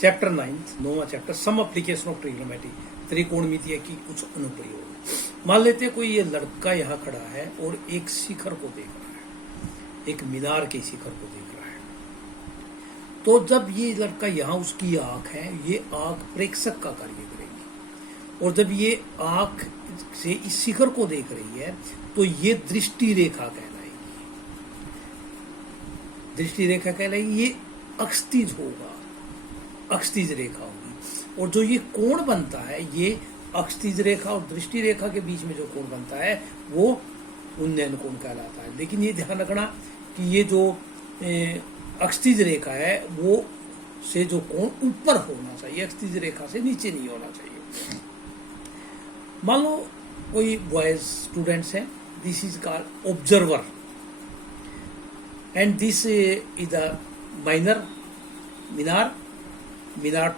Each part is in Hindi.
चैप्टर 9वां chapter, some application of trigonometry, त्रिकोणमितीय की कुछ अनुप्रयोग। मान लेते हैं कोई ये लड़का यहाँ खड़ा है और एक शिखर को देख रहा है, एक मीनार के शिखर को देख रहा है। तो जब ये लड़का यहाँ, उसकी आंख है, ये आंख प्रेक्षक का कार्य करेगी, और जब ये आंख से इस शिखर को देख रही है तो ये दृष्टि रेखा कहलाएगी। दृष्टि रेखा कहलाएगी, ये अक्षतिज होगा, अक्षतिज रेखा होगी। और जो ये कोण बनता है, ये अक्षतिज रेखा और दृष्टि रेखा के बीच में जो कोण बनता है वो उन्नयन कोण कहलाता है। लेकिन ये ध्यान रखना कि ये जो अक्षतिज रेखा है वो से जो कोण ऊपर होना चाहिए, अक्षतिज रेखा से नीचे नहीं होना चाहिए। मान लो कोई बॉयज स्टूडेंट्स है, this is called observer and this is the minor Minar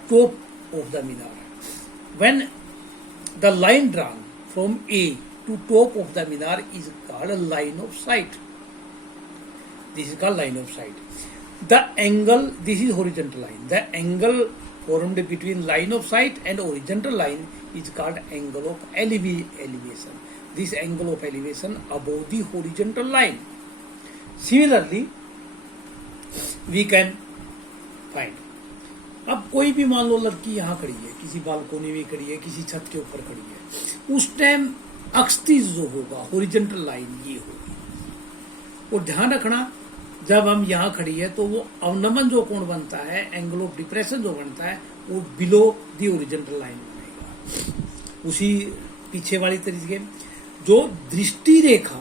top of the minar. When the line drawn from A to top of the minar is called a line of sight. This is called line of sight. The angle, this is horizontal line. The angle formed between line of sight and horizontal line is called angle of elevation. This angle of elevation above the horizontal line. Similarly, we can find. अब कोई भी मान लो लड़की यहाँ खड़ी है, किसी बालकोनी में खड़ी है, किसी छत के ऊपर खड़ी है, उस टाइम अक्षतिज जो होगा, हॉरिजॉन्टल लाइन ये होगी। और ध्यान रखना, जब हम यहाँ खड़ी है तो वो अवनमन जो कोण बनता है, एंगल ऑफ डिप्रेशन जो बनता है, वो बिलो दी हॉरिजॉन्टल लाइन बनेगा। उसी पीछे वाली तरीके जो दृष्टि रेखा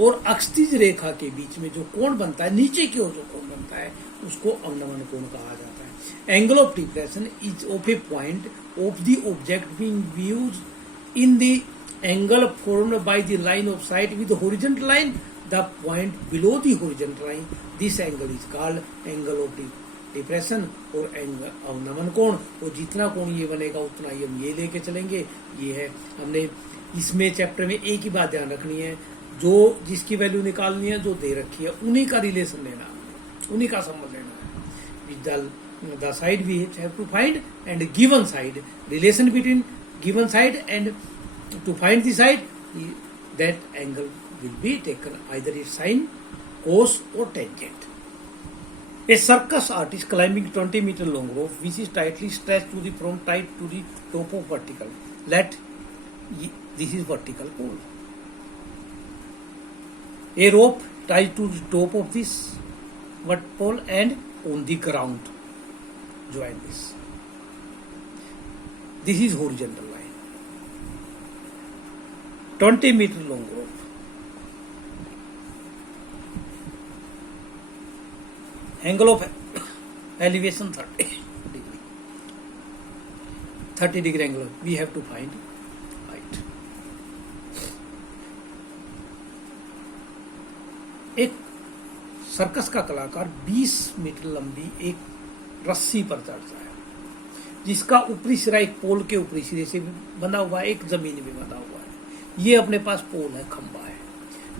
और अक्षतिज रेखा के बीच में जो कोण बनता है, नीचे की ओर जो कोण बनता है, उसको अवनमन कोण कहा जाता है। Angle of depression is of A point of the object being viewed in the angle formed by the line of site with horizontal line, the point below the horizontal line, this angle is called angle of depression और अवनमन कोण। और जितना कोण ये बनेगा उतना ही हम ये लेके चलेंगे। ये है, हमने इसमें चैप्टर में एक ही बात ध्यान रखनी है, जो जिसकी वैल्यू निकालनी है, जो दे रखी है, उन्हीं का रिलेशन लेना है, उन्हीं का संबंध लेना है। With the side we have to find and given side, relation between given side and to find the side, that angle will be taken either it sine, cos और tangent. A circus artist climbing 20 meter long rope which is tightly stretched to the from tight to the top of vertical. This is vertical pole. A rope tied to the top of this pole and on the ground. Join this. This is horizontal line. 20 meter long rope. Angle of elevation 30 degree. 30 degree angle. We have to find height. एक सर्कस का कलाकार 20 मीटर लंबी एक रस्सी पर चढ़ता है, जिसका ऊपरी सिरा एक पोल के ऊपरी सिरे से बंधा हुआ है, एक जमीन में बंधा हुआ है। ये अपने पास पोल है, खंबा है,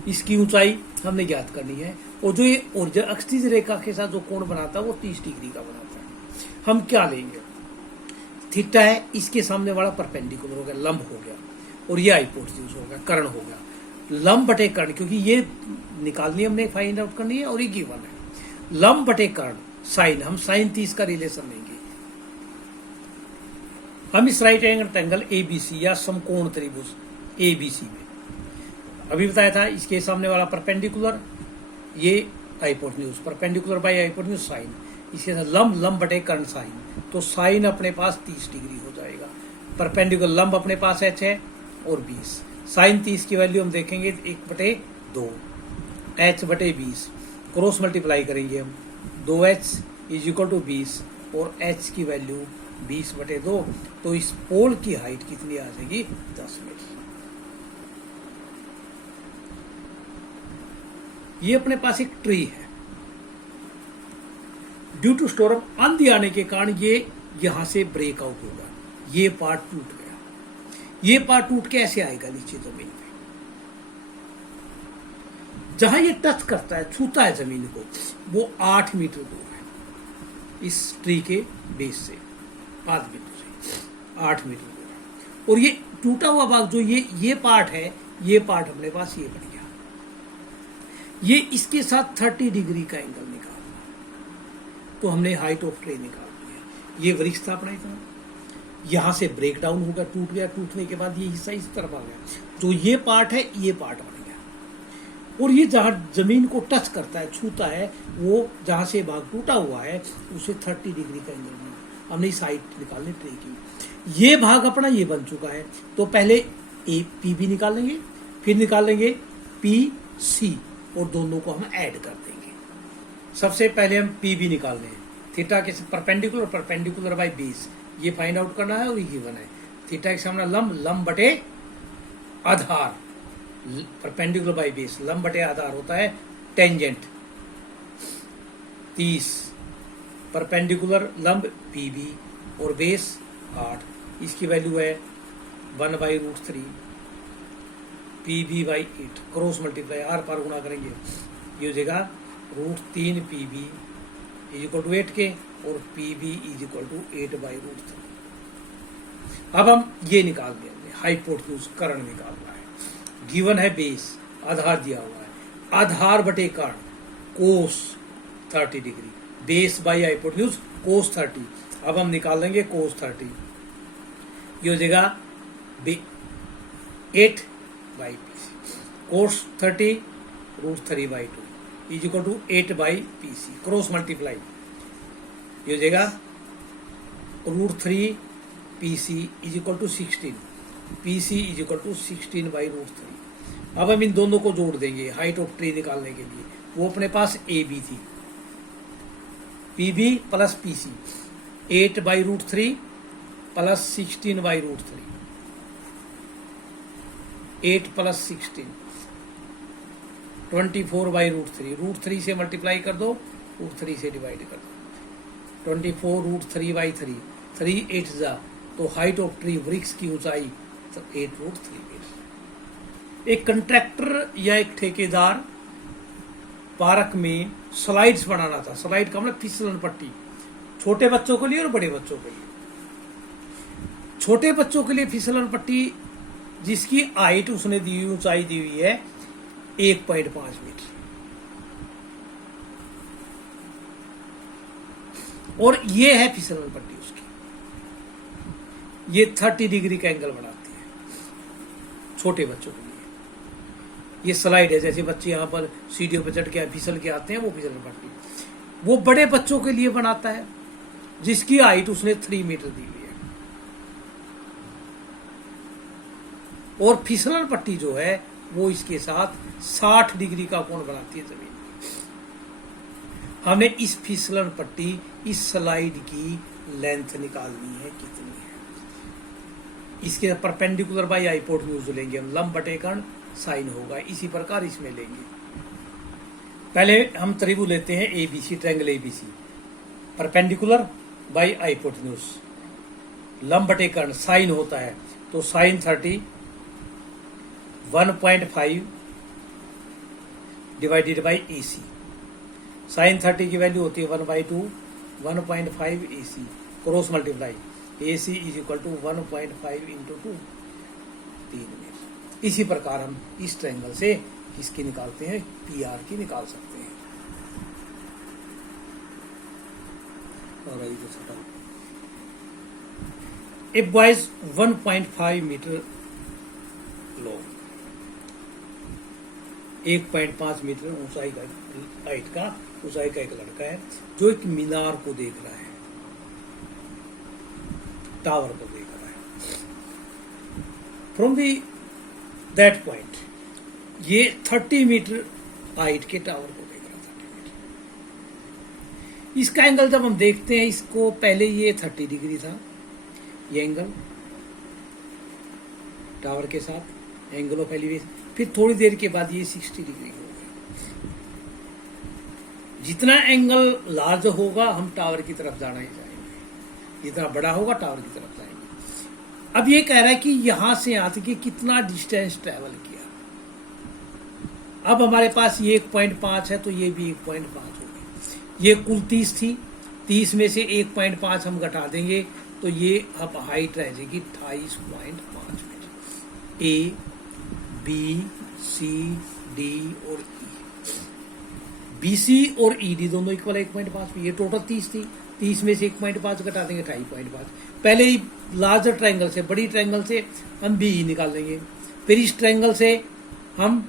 इसकी ऊंचाई हमने ज्ञात करनी है। और जो ये अक्षतिज रेखा के साथ जो कोण बनाता है वो 30 डिग्री का बनाता है। हम क्या लेंगे, थीटा है, इसके सामने वाला परपेंडिकुलर हो गया, लंब हो गया, और ये हाइपोटेन्यूज हो गया, कर्ण हो गया। लंब बटे कर्ण, क्योंकि ये निकालनी हमने, फाइंड आउट करनी है, और ये गिवन है। लंब बटे कर्ण साइन, हम साइन 30 का रिलेशन लेंगे। हम इस राइट एंगल एबीसी या समकोण त्रिभुज एबीसी में अभी बताया था, इसके सामने वाला परपेंडिकुलर, ये hypotenuse, perpendicular by hypotenuse sine, इसके साथ लंब बटे कर्ण साइन, तो साइन अपने पास 30 डिग्री हो जाएगा। परपेंडिकुलर लंब अपने पास h है और 20, साइन 30 की वैल्यू हम देखेंगे 1/2, h बटे 20, क्रॉस मल्टीप्लाई करेंगे हम, 2h इज इक्वल टू 20 और h की वैल्यू 20/2, तो इस पोल की हाइट कितनी आ जाएगी, 10 मीटर। ये अपने पास एक ट्री है, ड्यू टू स्टॉर्म आंधी आने के कारण ये यहां से ब्रेकआउट होगा, ये पार्ट टूट गया। ये पार्ट टूट के ऐसे आएगा नीचे जमीन पे, जहां ये टच करता है, छूता है जमीन को, वो 8 मीटर दूर है। इस ट्री के बेस से 5 मीटर से 8 मीटर पूरा। और ये टूटा हुआ भाग जो ये पार्ट है, ये पार्ट अपने पास ये बन गया। ये इसके साथ 30 डिग्री का एंगल निकालना, तो हमने हाइट ऑफ ट्री निकाल दिया। ये वृक्ष था अपना इतना, यहां से ब्रेक डाउन हो गया, टूट गया, टूटने के बाद ये हिस्सा इस तरफ आ गया, जो ये पार्ट है ये पार्ट बन गया। और ये जहां जमीन को टच करता है, छूता है, वो जहां से भाग टूटा हुआ है उसे 30 डिग्री का एंगल बना। हमने इस हाइट निकालने ट्री की। ये भाग अपना ये बन चुका है, तो पहले ए पी बी निकाल लेंगे, फिर निकाल लेंगे पी सी, और दोनों को हम ऐड कर देंगे। सबसे पहले हम पी बी निकाल लें, थीटा के परपेंडिकुलर, परपेंडिकुलर बाय बेस, ये फाइंड आउट करना है और ये गिवन है। थीटा के सामने लंब बटे आधार, परपेंडिकुलर बाय बेस, लंब बटे आधार होता है टेंजेंट 30, परपेंडिकुलर लंब पी बी और बेस 8, इसकी वैल्यू है 1/√3 P B by 8, cross multiply or पार गुणा करेंगे, ये हो जाएगा √3 P B is equal to 8 के, और P B is equal to 8/√3। अब हम ये निकाल देंगे, हाइपोटेन्यूज कर्ण निकालना है। गिवन है बेस, आधार दिया हुआ है, आधार बटे कर्ण कोस 30 डिग्री, बेस बाई हाइपोटेन्यूज कोस 30। अब हम निकाल लेंगे कोस 30, ये हो जाएगा 8/PC, cos 30 √3/2 is equal to 8/PC, cross multiply, ये हो जाएगा √3PC is equal to 16, PC is equal to 16/√3। अब हम इन दोनों को जोड़ देंगे हाइट ऑफ ट्री निकालने के लिए। वो अपने पास ए बी थी, PB plus PC, 8/√3 plus 16/√3, 8 plus 16 24/√3, √3 से मल्टीप्लाई कर दो, √3 से डिवाइड कर दो, 24 √3/3, 3 8 जा, तो हाइट ऑफ ट्री वृक्ष की ऊंचाई 8√3 मीटर। एक कंट्रैक्टर या एक ठेकेदार पार्क में स्लाइड्स बनाना था, स्लाइड का मतलब फिसलन पट्टी, छोटे बच्चों के लिए और बड़े बच्चों के लिए। छोटे बच्चों के लिए फिसलन पट्टी जिसकी हाइट उसने दी हुई, ऊंचाई दी हुई है 1.5 मीटर, और ये है फिसलन पट्टी उसकी, ये 30 डिग्री का एंगल बनाती है छोटे बच्चों के लिए। ये स्लाइड है, जैसे बच्चे यहाँ पर सीढ़ियों पर चढ़ के फिसल के आते हैं, वो फिसलन पट्टी। वो बड़े बच्चों के लिए बनाता है जिसकी हाइट उसने 3 मीटर दी हुई है। और फिसलन पट्टी जो है वो इसके साथ 60 डिग्री का कोण बनाती है जमीन में। हमने इस फिसलन पट्टी, इस स्लाइड की लेंथ निकालनी है कितनी है। इसके परपेंडिकुलर बाई हाइपोटेन्यूज लेंगे हम, लंब बटे कर्ण साइन होगा, इसी प्रकार इसमें लेंगे। पहले हम त्रिभुज लेते हैं ABC, triangle ABC, perpendicular by hypotenuse, लंब बटे कर्ण साइन होता है, तो sine 30 1.5 divided by AC, sine 30 की वैल्यू होती है 1/2, 1.5 AC, cross multiply, AC is equal to 1.5 into 2, 3 meter. इसी प्रकार हम इस ट्रायंगल से इसकी निकालते हैं, PR की निकाल सकते हैं। और ए बॉयज 1.5 मीटर लॉन्ग, 1.5 मीटर ऊंचाई का हाइट का ऊंचाई का एक लड़का है जो एक मीनार को देख रहा है, टावर को देख रहा है। फ्रॉम दैट पॉइंट ये 30 मीटर हाइट के टावर को देख रहा है, 30 मीटर। इसका एंगल जब हम देखते हैं, इसको पहले ये 30 डिग्री था, ये एंगल टावर के साथ एंगल ऑफ एलिवेशन, फिर थोड़ी देर के बाद ये 60 डिग्री हो गया। जितना एंगल लार्ज होगा हम टावर की तरफ जाना ही जाएंगे, जितना बड़ा होगा टावर की तरफ जाएंगे। अब ये कह रहा है कि यहां से यहां तक कितना डिस्टेंस ट्रेवल किया। अब हमारे पास ये 1.5 है, तो ये भी 1.5 होगी। ये कुल 30 थी, 30 में से 1.5 हम घटा देंगे तो ये अब हाइट रह जाएगी 28.5 मीटर। ए, बी, सी, डी और ई। बीसी और ईडी दोनों इक्वल 1.5। ये टोटल 30 थी, 30 में से 1.5 घटा देंगे 28.5। पहले ही लार्जर ट्रायंगल से, बड़ी ट्रायंगल से हम बी निकाल लेंगे, फिर इस ट्रायंगल से हम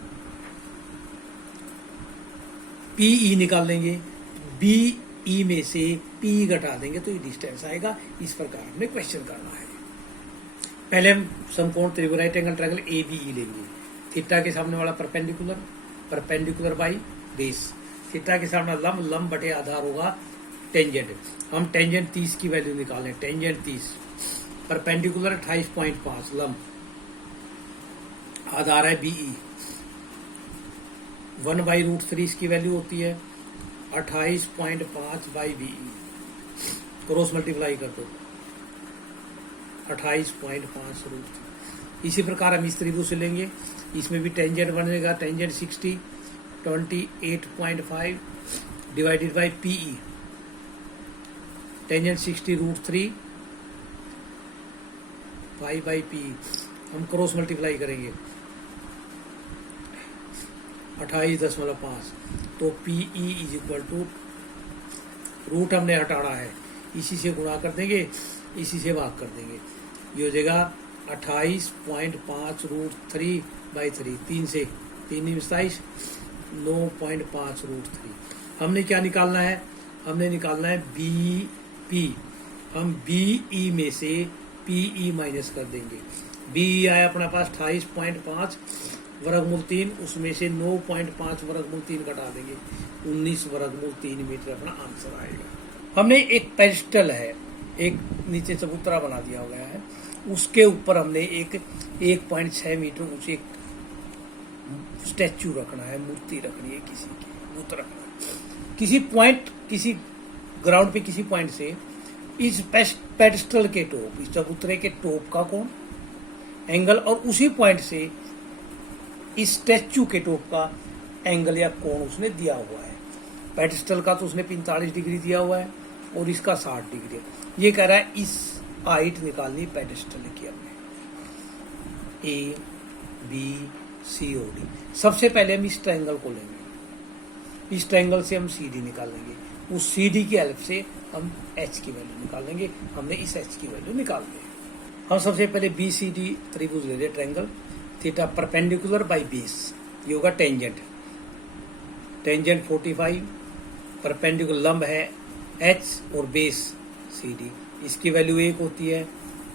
पीई निकाल लेंगे, बीई में से पी घटा देंगे तो ये डिस्टेंस आएगा। इस प्रकार हमने क्वेश्चन करना है। पहले हम समकोण त्रिभुज right angle triangle A B E लेंगे। थीटा के सामने वाला perpendicular, perpendicular by base. Theta के सामने लंब, लंब बटे आधार होगा टेंजेंट। हम टेंजेंट 30 की वैल्यू निकालें। टेंजेंट 30, परपेंडिकुलर 28.5, लंब, आधार है बीई। 1/√3 इसकी वैल्यू होती है 28.5 बाई बीई। क्रॉस मल्टीप्लाई कर दो 28.5√3। इसी प्रकार हम इस त्रिभुज से लेंगे, इसमें भी टेंजेंट बनेगा tangent 60, 28.5 divided by PE. Tangent 60√3 5 by PE. हम क्रॉस मल्टीप्लाई करेंगे 28.5, तो PE is equal to, root हमने हटाना है, इसी से गुणा कर देंगे, इसी से भाग कर देंगे। ये हो जाएगा 28.5√3 बाई 3, 3 से 3 27, 9.5√3। हमने क्या निकालना है? हमने निकालना है बी पी। हम बीई में से पीई माइनस कर देंगे। बीई आया अपने पास 28.5 वर्गमूल 3, उसमें से 9.5 वर्गमूल 3 घटा देंगे, 19 वर्गमूल 3 मीटर अपना आंसर आएगा। हमने एक पेडिस्टल है, एक नीचे चबूतरा बना दिया गया है, उसके ऊपर हमने एक 1.6 मीटर ऊंचे स्टैचू रखना है, मूर्ति रखनी है, किसी की बुत रखना है। किसी पॉइंट, किसी ग्राउंड पे किसी पॉइंट से इस पेडिस्टल के टॉप, इस चबूतरे के टॉप का कोण, एंगल, और उसी पॉइंट से इस स्टैचू के टॉप का एंगल या कोण उसने दिया हुआ है। पेडिस्टल का तो उसने 45 डिग्री दिया हुआ है और इसका 60 डिग्री। ये कह रहा है इस हाइट निकालनी पेडिस्टल की हमने, A B C O D. सबसे पहले हम इस ट्रायंगल को लेंगे, इस ट्रायंगल से हम सी डी निकालेंगे, उस सी डी की हेल्प से हम एच की वैल्यू निकालेंगे। हमने इस एच की वैल्यू निकाल दी। हम सबसे पहले बी सी डी त्रिभुज ले रहे, triangle theta perpendicular by base, ये होगा टेंजेंट। टेंजेंट 45, परपेंडिकुलर लंब है एच और बेस सी डी, इसकी वैल्यू 1 होती है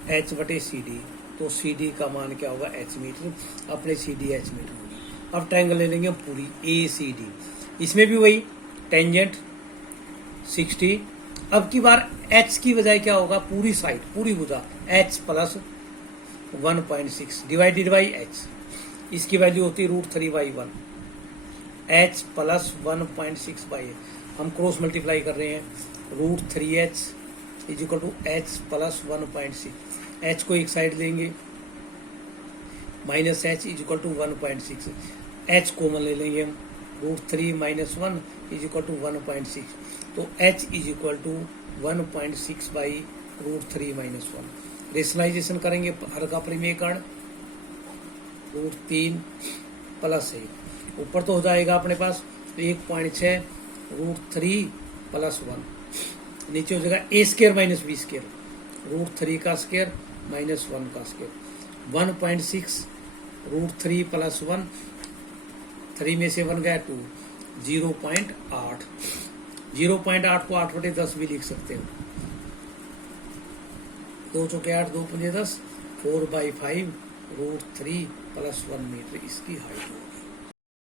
एच बटे सी डी, तो सी डी का मान क्या होगा? H meter. अपने सी डी एच मीटर होगी। अब ट्रायंगल ले लेंगे पूरी ए सी डी, इसमें भी वही टेंजेंट 60। अब की बार एच की बजाय क्या होगा? पूरी साइड, पूरी भुजा H plus 1.6 divided by H, इसकी वैल्यू होती है √3/1, एच प्लस 1.6 बाई एच। हम क्रॉस मल्टीप्लाई कर रहे हैं, √3h is equal to H plus 1.6। H को एक साइड लेंगे, minus H is equal to 1.6, H common ले लेंगे हम, √3 माइनस 1 इज इक्वल टू 1.6, तो H is equal to 1.6 by √3 minus 1। Rationalization करेंगे, हर का परिमेयकरण, √3 प्लस 1, ऊपर तो हो जाएगा अपने पास 1.6 √3 प्लस 1, नीचे हो जाएगा ए स्क्वायर माइनस बी स्क्वायर, √3 का स्क्वायर माइनस 1 का स्क्वायर, 1.6 √3 प्लस 1, 3 में से 1 गया 2, 0.8। 0.8 को 8/10 भी लिख सकते हो, 2 चौके 8, 2 पंजे 10, 4/5 √3 प्लस 1 मीटर इसकी हाइट होगी।